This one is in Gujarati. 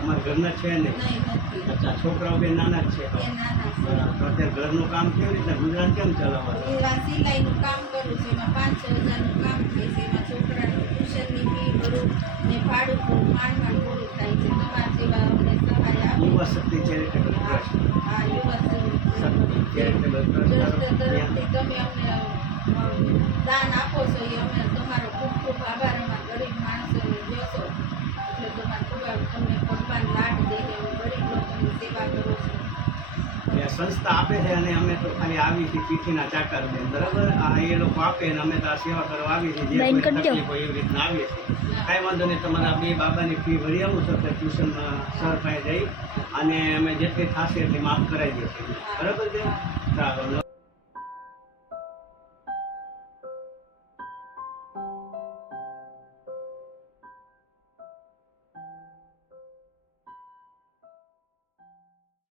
તમારા ઘરના છે નહીં અચ્છા છોકરાઓ બે નાના જ છે. તો અત્યારે ઘરનું કામ કેવી રીતે ગુજરાન કેમ ચલાવવાનું? સિલાઈનું કામ કરું છું. એમાં પાંચ છ હજારનું કામ થાય છે. એમાં છોકરાનું ટ્યુશનની ફી ભરું ને ભાડું માંડ માંડ પૂરું થાય છે. તમારા જેવા અમને સહાય આપો. યુવા શક્તિ ચેરિટેબલ ટ્રસ્ટ. હા યુવા શક્તિ ચેરિટેબલ ટ્રસ્ટ ટ્રસ્ટ તરફથી તમે અમને દાન આપો છો. એ અમે તમારો ખૂબ ખૂબ આભાર. અમારા ગરીબ માણસોને જોશો. એટલે તમારે ખૂબ. તમને સંસ્થા આપે છે અને અમે તો ખાલી આવી છીએ ચીઠીના ચાકર બેન બરાબર? આ એ લોકો આપે અને અમે તો આ સેવા કરવા આવી છીએ. જે કોઈ તકલીફ હોય એવી રીતના આવીએ છીએ. કાંઈ વાંધો નહીં. તમારા બે બાબાની ફી ભરી આવું છો તો ટ્યુશનમાં સર પાસે જઈ અને અમે જેટલી થશે એટલી માફ કરાવી દઈએ છીએ બરાબર છે? ચાલો.